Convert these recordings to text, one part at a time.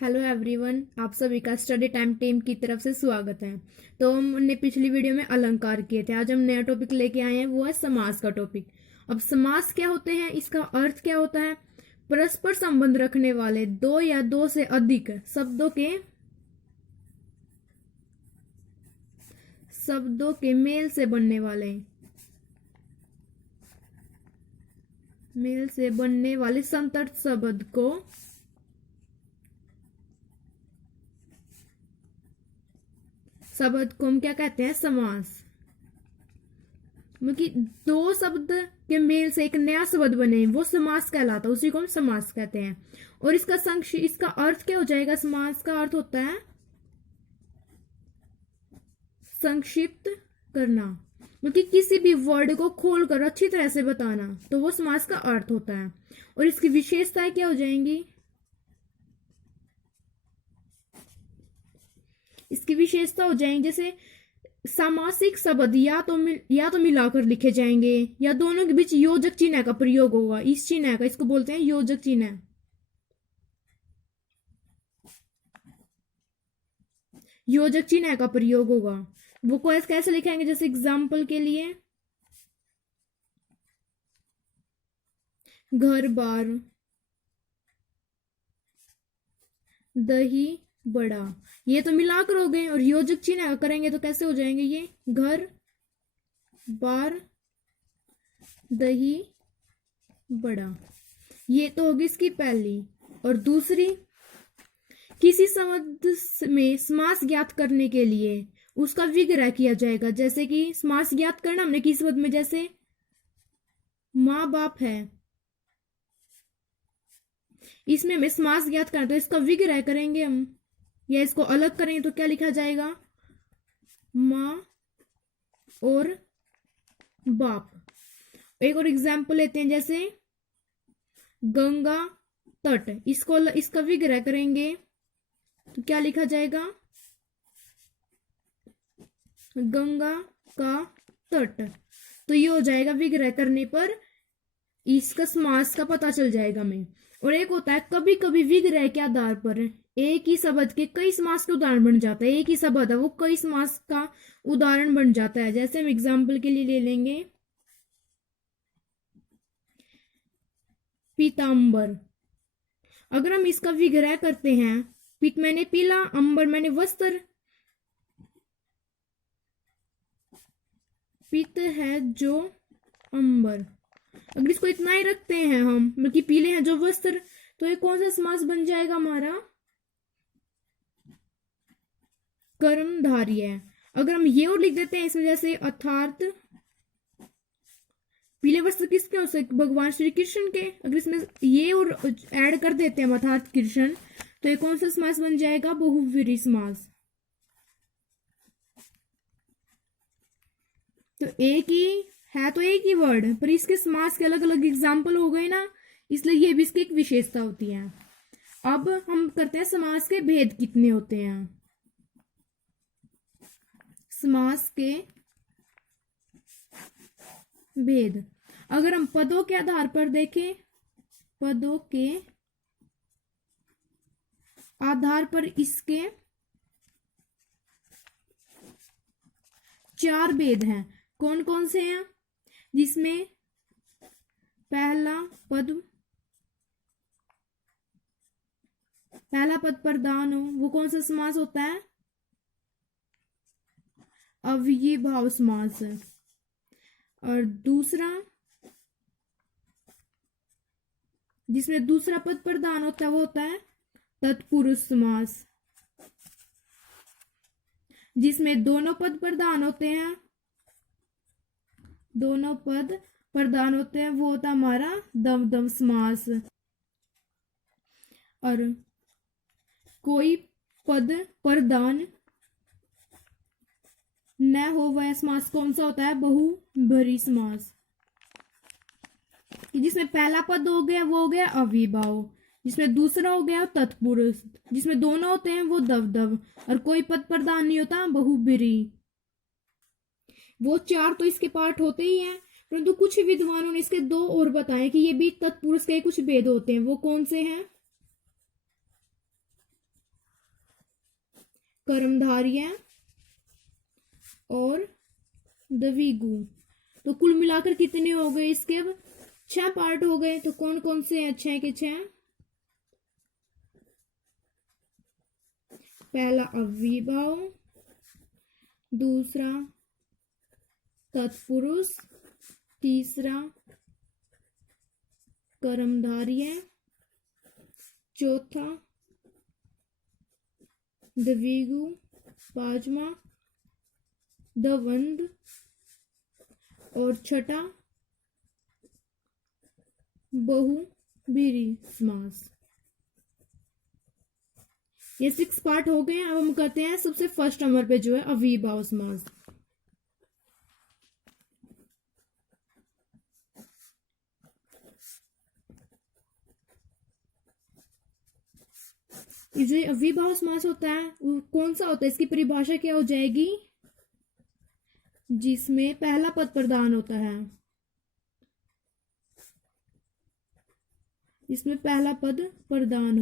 Hello everyone, आप सभी का स्टडी टाइम टीम की तरफ से स्वागत है। तो हमने पिछली वीडियो में अलंकार किए थे। आज हम नया टॉपिक लेके आए हैं, वो है समास का टॉपिक। अब समास क्या होते हैं, इसका अर्थ क्या होता है? परस्पर संबंध रखने वाले दो या दो से अधिक शब्दों के मेल से बनने वाले संतर्थ शब्द को हम क्या कहते हैं? समास। मतलब दो शब्द के मेल से एक नया शब्द बने, वो समास कहलाता है, उसी को हम समास कहते हैं। और इसका अर्थ क्या हो जाएगा? समास का अर्थ होता है संक्षिप्त करना, मतलब किसी भी वर्ड को खोलकर अच्छी तरह से बताना, तो वो समास का अर्थ होता है। और इसकी विशेषताएं क्या हो जाएंगी? इसकी विशेषता हो जाएंगी जैसे सामासिक शब्द या तो मिलाकर लिखे जाएंगे, या दोनों के बीच योजक चिन्ह का प्रयोग होगा। इस चिन्ह का, इसको बोलते हैं योजक चिन्ह। योजक चिन्ह का प्रयोग होगा। वो कैसे लिखेंगे? जैसे एग्जाम्पल के लिए घर बार, दही बड़ा, ये तो मिलाकर हो गए। और योजक चिन्ह करेंगे तो कैसे हो जाएंगे? ये घर बार दही बड़ा, ये तो होगी इसकी पहली। और दूसरी, किसी शब्द में समास ज्ञात करने के लिए उसका विग्रह किया जाएगा। जैसे कि समास ज्ञात करना हमने किस शब्द में, जैसे माँ बाप है, इसमें हमें समास ज्ञात करना, तो इसका विग्रह करेंगे हम, या इसको अलग करेंगे तो क्या लिखा जाएगा? माँ और बाप। एक और एग्जाम्पल लेते हैं, जैसे गंगा तट, इसका विग्रह करेंगे तो क्या लिखा जाएगा? गंगा का तट। तो ये हो जाएगा, विग्रह करने पर इसका समास का पता चल जाएगा हमें। और एक होता है कभी कभी विग्रह के आधार पर एक ही शब्द के कई समास के उदाहरण बन जाता है। एक ही शब्द है, वो कई समास का उदाहरण बन जाता है। जैसे हम एग्जाम्पल के लिए ले लेंगे पीतांबर। अगर हम इसका विग्रह करते हैं, पित मैंने पीला, अंबर मैंने वस्त्र, पित है जो अंबर। अगर इसको इतना ही रखते हैं हम, मतलब कि पीले हैं जो वस्त्र, तो ये कौन सा समास बन जाएगा हमारा? कर्मधारय है। अगर हम ये और लिख देते हैं इसमें, जैसे अर्थात पीले वस्त्र किसके हो सकते? भगवान श्री कृष्ण के। अगर इसमें ये और ऐड कर देते हैं अर्थात कृष्ण, तो ये कौन सा समास बन जाएगा? बहुव्रीहि समास। तो एक ही वर्ड, पर इसके समास के अलग अलग एग्जाम्पल हो गए ना, इसलिए ये भी इसकी एक विशेषता होती है। अब हम करते हैं समास के भेद कितने होते हैं। समास के भेद, अगर हम पदों के आधार पर देखें, पदों के आधार पर इसके 4 भेद हैं। कौन कौन से हैं? जिसमें पहला पद प्रधान हो, वो कौन सा समास होता है? अव्ययीभाव समास। और दूसरा, जिसमें दूसरा पद प्रधान होता है, वो होता है तत्पुरुष समास। जिसमें दोनों पद प्रधान होते हैं, वो होता है हमारा दमदम समास। और कोई पद प्रधान न हो वह समास कौन सा होता है? बहुब्रीहि समास। जिसमें पहला पद हो गया वो हो गया अव्ययीभाव, जिसमें दूसरा हो गया तत्पुरुष, जिसमें दोनों होते हैं वो दवदव, और कोई पद प्रधान नहीं होता, बहुब्रीहि। वो 4 तो इसके पार्ट होते ही हैं, परंतु कुछ विद्वानों ने इसके 2 और बताए कि ये भी तत्पुरुष के कुछ भेद होते हैं। वो कौन से हैं? कर्मधारय और द्विगु। तो कुल मिलाकर कितने हो गए इसके? अब 6 पार्ट हो गए। तो कौन कौन से हैं 6 के 6? पहला अव्ययीभाव, दूसरा तत्पुरुष, तीसरा कर्मधारय, चौथा द्विगु, पांचवा द्वंद्व और छठा बहुब्रीहि समास। ये 6 पार्ट हो गए। अब हम करते हैं सबसे फर्स्ट नंबर पे जो है अव्ययीभाव समास। ये जो अव्ययीभाव समास होता है वो कौन सा होता है? इसकी परिभाषा क्या हो जाएगी? जिसमें पहला पद प्रधान होता है, इसमें पहला पद प्रधान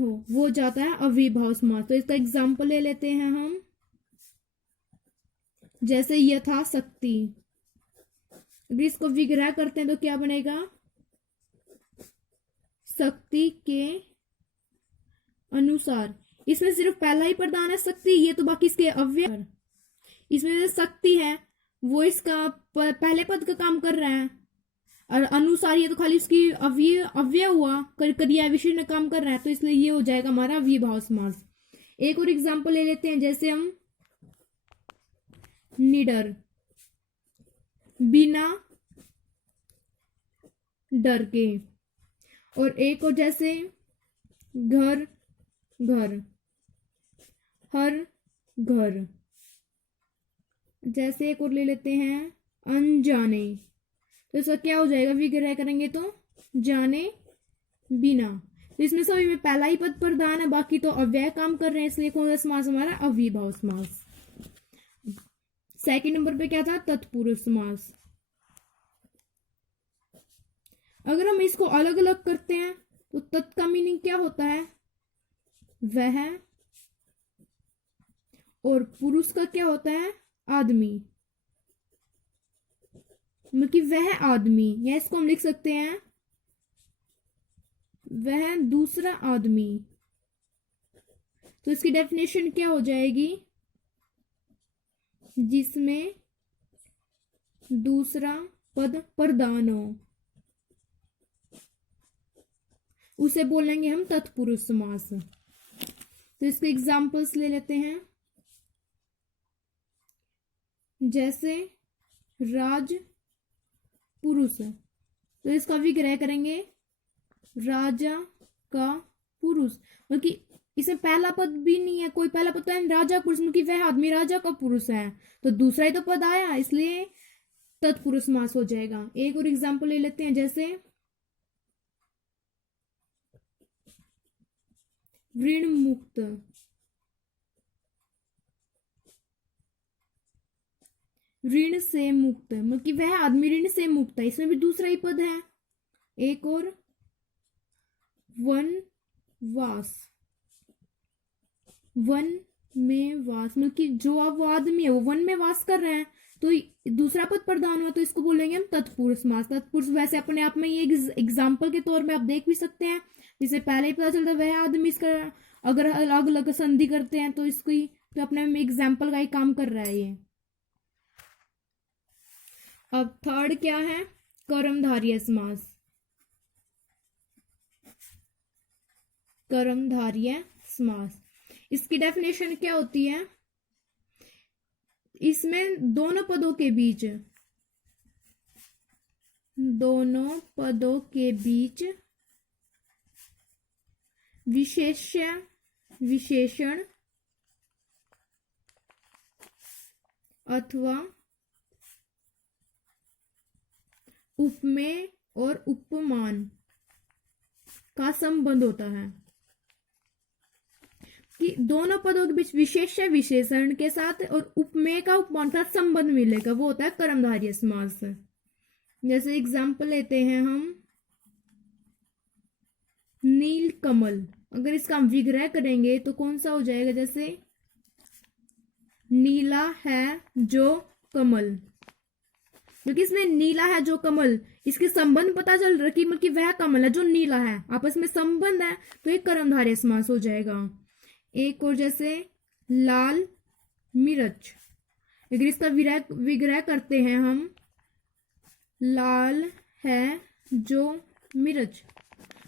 हो वो जाता है अव्ययीभाव समास। तो इसका एग्जाम्पल ले लेते हैं हम। जैसे यथाशक्ति, अगर इसको विग्रह करते हैं तो क्या बनेगा? शक्ति के अनुसार। इसमें सिर्फ पहला ही प्रधान है शक्ति, ये तो बाकी इसके अव्यय। इसमें जो शक्ति है वो इसका पहले पद का काम कर रहा है, और अनुसार ये तो खाली उसकी अव्यय हुआ, क्रिया विशेषण में काम कर रहा है। तो इसलिए ये हो जाएगा हमारा अव्ययीभाव समास। एक और एग्जांपल ले लेते हैं। जैसे हम निडर, बिना डर के। और एक और जैसे घर, हर घर। जैसे एक और ले लेते हैं अनजाने। तो इसका क्या हो जाएगा? विग्रह करेंगे तो जाने बिना। तो इसमें सभी में पहला ही पद प्रधान है, बाकी तो अव्यय काम कर रहे हैं, इसलिए कौन सा समास हमारा? अव्ययीभाव समास। सेकंड नंबर पे क्या था? तत्पुरुष समास। अगर हम इसको अलग अलग करते हैं तो तत् का मीनिंग क्या होता है? वह। और पुरुष का क्या होता है? आदमी। मतलब वह आदमी, या इसको हम लिख सकते हैं वह दूसरा आदमी। तो इसकी डेफिनेशन क्या हो जाएगी? जिसमें दूसरा पद प्रधान हो, उसे बोलेंगे हम तत्पुरुष समास। तो इसके एग्जाम्पल्स ले लेते हैं। जैसे राज पुरुष, तो इसका विग्रह करेंगे राजा का पुरुष। मतलब इसमें पहला पद भी नहीं है, कोई पहला पद तो है राजा पुरुष, मतलब वह आदमी राजा का पुरुष है, तो दूसरा ही तो पद आया, इसलिए तत्पुरुष समास हो जाएगा। एक और एग्जाम्पल ले लेते हैं। जैसे ऋण मुक्त, ऋण से मुक्त, मतलब वह आदमी ऋण से मुक्त है, इसमें भी दूसरा ही पद है। एक और वनवास, वन में वास, मतलब जो अब वो आदमी है वो वन में वास कर रहे हैं, तो दूसरा पद प्रधान हुआ, तो इसको बोलेंगे हम तत्पुरुष समास। तत्पुरुष वैसे अपने आप में ये एग्जाम्पल के तौर में आप देख भी सकते हैं, जिसे पहले ही पता चलता है वह आदमी, इसका अगर अलग अलग संधि करते हैं तो इसकी तो अपने में एग्जाम्पल का ही काम कर रहा है ये। अब थर्ड क्या है? कर्मधारय समास। कर्मधारय समास, इसकी डेफिनेशन क्या होती है? इसमें दोनों पदों के बीच विशेषण अथवा उपमेय और उपमान का संबंध होता है। कि दोनों पदों के बीच विशेषण के साथ और उपमेय का उपमान का संबंध मिलेगा, वो होता है कर्मधारय समास। जैसे एग्जाम्पल लेते हैं हम नील कमल, अगर इसका हम विग्रह करेंगे तो कौन सा हो जाएगा, जैसे नीला है जो कमल, क्योंकि इसमें नीला है जो कमल, इसके संबंध पता चल रहा है कि मतलब वह कमल है जो नीला है, आपस में संबंध है, तो एक कर्मधारय समास हो जाएगा। एक और जैसे लाल मिर्च, अगर इसका विग्रह करते हैं हम, लाल है जो मिर्च,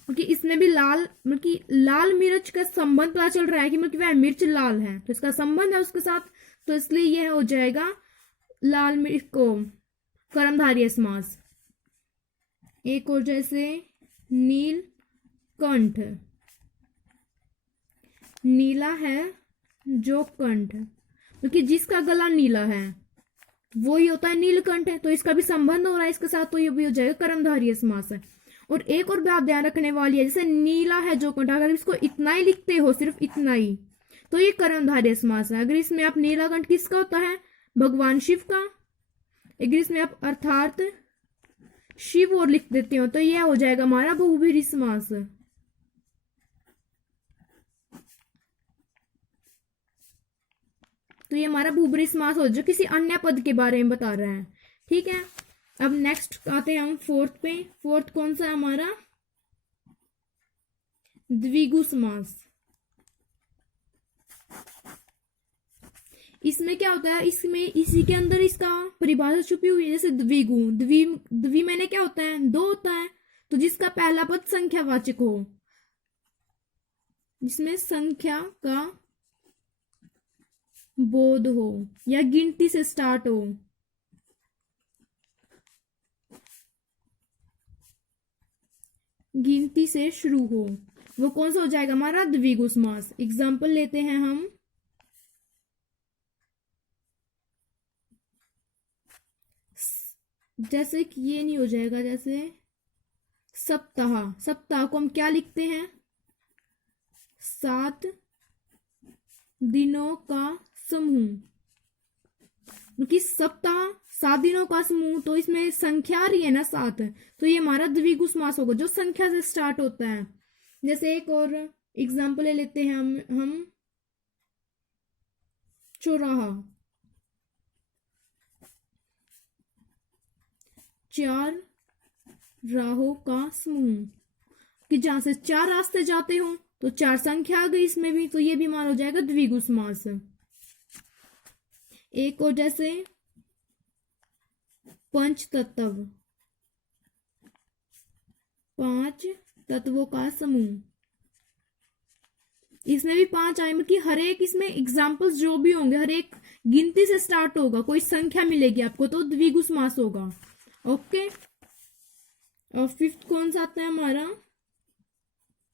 क्योंकि इसमें भी लाल मतलब कि लाल मिर्च का संबंध पता चल रहा है कि मतलब वह मिर्च लाल है, तो इसका संबंध है उसके साथ, तो इसलिए यह हो जाएगा लाल मिर्च को कर्मधारय समास। एक और जैसे नीलकंठ, नीला है जो कंठ, क्योंकि जिसका गला नीला है वो ही होता है नीलकंठ है, तो इसका भी संबंध हो रहा है इसके साथ, तो ये भी हो जाएगा कर्मधारय समास है। और एक और बात ध्यान रखने वाली है, जैसे नीला है जो कंठ, अगर इसको इतना ही लिखते हो, सिर्फ इतना ही, तो ये कर्मधारय समास है। अगर इसमें आप नीलाकंठ किसका होता है, भगवान शिव का, अगर इसमें आप अर्थात शिव और लिख देते हो तो यह हो जाएगा हमारा बहुब्रीहि समास। तो ये हमारा बहुब्रीहि समास हो जो किसी अन्य पद के बारे में बता रहे हैं। ठीक है, अब नेक्स्ट आते हैं हम फोर्थ पे। फोर्थ कौन सा है हमारा, द्विगु समास। इसमें क्या होता है, इसमें इसी के अंदर इसका परिभाषा छुपी हुई है। जैसे द्विगु, द्वि मैंने क्या होता है, दो होता है, तो जिसका पहला पद संख्यावाचक हो, जिसमें संख्या का बोध हो या गिनती से स्टार्ट हो, गिनती से शुरू हो, वो कौन सा हो जाएगा हमारा द्विगु समास। एग्जाम्पल लेते हैं हम, जैसे कि ये नहीं हो जाएगा, जैसे सप्ताह, सप्ताह को हम क्या लिखते हैं, 7 दिनों का समूह, क्योंकि सप्ताह 7 दिनों का समूह, तो इसमें संख्या आ रही है ना 7, तो ये हमारा द्विगु समास होगा जो संख्या से स्टार्ट होता है। जैसे एक और एग्जाम्पल ले लेते हैं हम चौराहा, 4 राहों का समूह, कि जहां से 4 रास्ते जाते हो तो 4 संख्या आ गई इसमें भी, तो ये भी मान हो जाएगा द्विगु समास। एक और जैसे पंच तत्व, 5 तत्वों का समूह, इसमें भी 5 आए, मतलब हर एक इसमें एग्जाम्पल्स जो भी होंगे हर एक गिनती से स्टार्ट होगा, कोई संख्या मिलेगी आपको, तो द्विगु समास होगा। ओके, और फिफ्थ कौन सा आता है हमारा,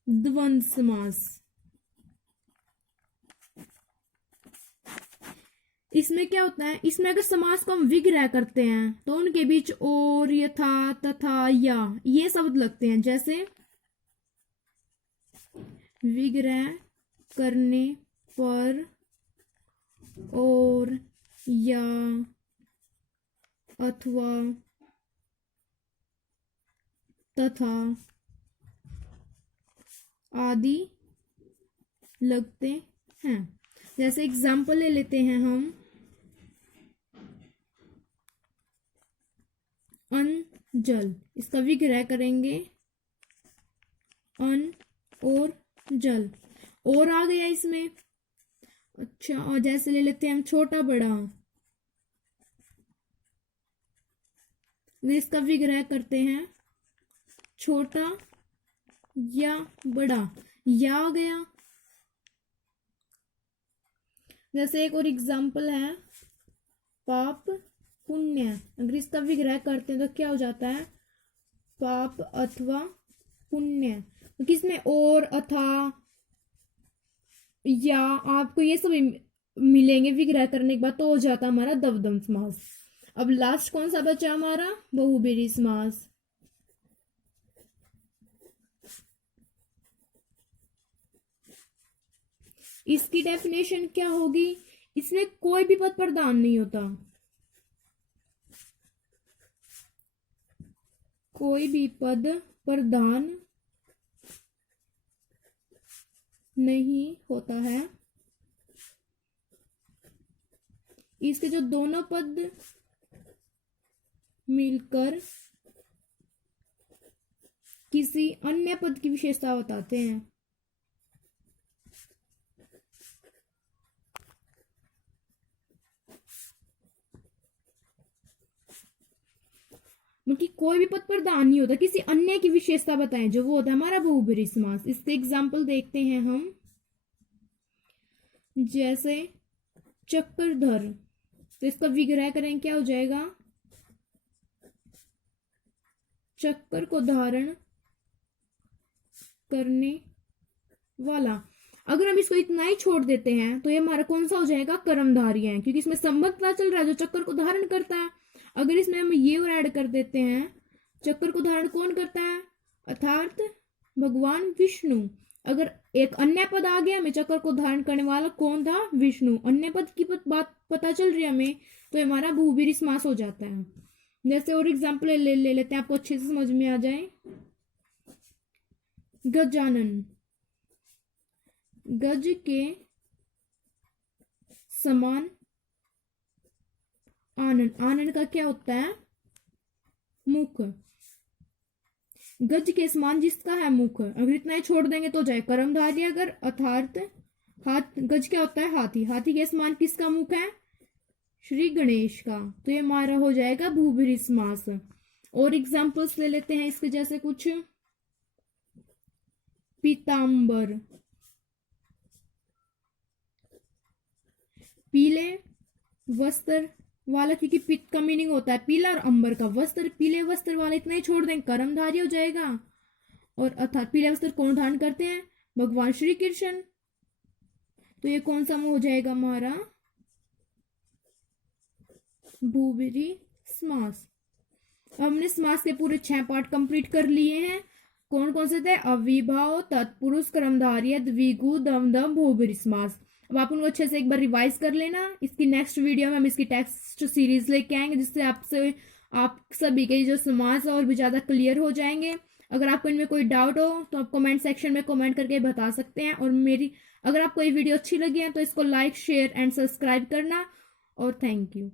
द्वंद्व समास। इसमें क्या होता है, इसमें अगर समास को हम विग्रह करते हैं तो उनके बीच और, यथा, तथा, या ये शब्द लगते हैं। जैसे विग्रह करने पर और, या, अथवा, तथा आदि लगते हैं। जैसे एग्जाम्पल ले लेते हैं हम, अन्न जल, इसका विग्रह करेंगे अन्न और जल, और आ गया इसमें। अच्छा, और जैसे ले लेते हैं हम छोटा बड़ा, इसका विग्रह करते हैं छोटा या बड़ा, या आ गया। जैसे एक और एग्जाम्पल है पाप पुण्य, अगर इसका विग्रह करते हैं तो क्या हो जाता है, पाप अथवा पुण्य, क्योंकि इसमें और, अथा, या आपको ये सब मिलेंगे विग्रह करने के बाद, तो हो जाता हमारा द्वंद्व समास। अब लास्ट कौन सा बचा हमारा, बहुब्रीहि समास। इसकी डेफिनेशन क्या होगी, इसमें कोई भी पद प्रधान नहीं होता, कोई भी पद प्रधान नहीं होता है। इसके जो दोनों पद मिलकर किसी अन्य पद की विशेषता बताते हैं। मतलब कोई भी पद प्रधान नहीं होता, किसी अन्य की विशेषता बताएं, जो वो होता है हमारा बहुब्रीहि समास। इसके एग्जाम्पल देखते हैं हम। जैसे चक्रधर, तो इसका विग्रह करें, क्या हो जाएगा? चक्कर को धारण करने वाला। अगर हम इसको इतना ही छोड़ देते हैं तो ये हमारा कौन सा हो जाएगा? कर्मधारय है, क्योंकि इसमें संबंध पता चल रहा है जो चक्कर को धारण करता है। अगर इसमें हम ये और ऐड कर देते हैं, चक्कर को धारण कौन करता है? अर्थात भगवान विष्णु। अगर एक अन्य पद आ गया हमें, चक्कर को धारण करने वाला कौन था? विष्णु। अन्य पद की बात पता चल रही है हमें, तो हमारा बहुब्रीहि समास हो जाता है। जैसे और एग्जाम्पल ले लेते हैं, आपको अच्छे से समझ में आ जाए। गजानन, गज के समान आनन। आनन का क्या होता है? मुख। गज के समान जिसका है मुख, अगर इतना ही छोड़ देंगे तो जाए कर्मधारय। अगर अर्थात हाथ, गज क्या होता है? हाथी। हाथी के समान किसका मुख है? श्री गणेश का। तो ये हमारा हो जाएगा बहुब्रीहि समास। और एग्जाम्पल्स ले लेते हैं इसके, जैसे कुछ पीतांबर, पीले वस्त्र वाला, क्योंकि पित्त का मीनिंग होता है पीला, और अंबर का वस्त्र, पीले वस्त्र वाला। इतना ही छोड़ देंगे कर्मधारय हो जाएगा। और अर्थात पीले वस्त्र कौन धारण करते हैं? भगवान श्री कृष्ण। तो ये कौन सा हो जाएगा हमारा? बहुब्रीहि समास। अब हमने समास के पूरे 6 पार्ट कंप्लीट कर लिए हैं। कौन कौन से थे? अविभाव, तत्पुरुष, कर्मधारय, द्विगु, दमदम, बहुब्रीहि समास। अब आप उनको अच्छे से एक बार रिवाइज कर लेना। इसकी नेक्स्ट वीडियो में हम इसकी टेक्स्ट सीरीज लेके आएंगे, जिससे आप सभी के जो समास और भी ज्यादा क्लियर हो जाएंगे। अगर आपको इनमें कोई डाउट हो तो आप कमेंट सेक्शन में कमेंट करके बता सकते हैं। और अगर आपको ये वीडियो अच्छी लगी है तो इसको लाइक, शेयर एंड सब्सक्राइब करना। और थैंक यू।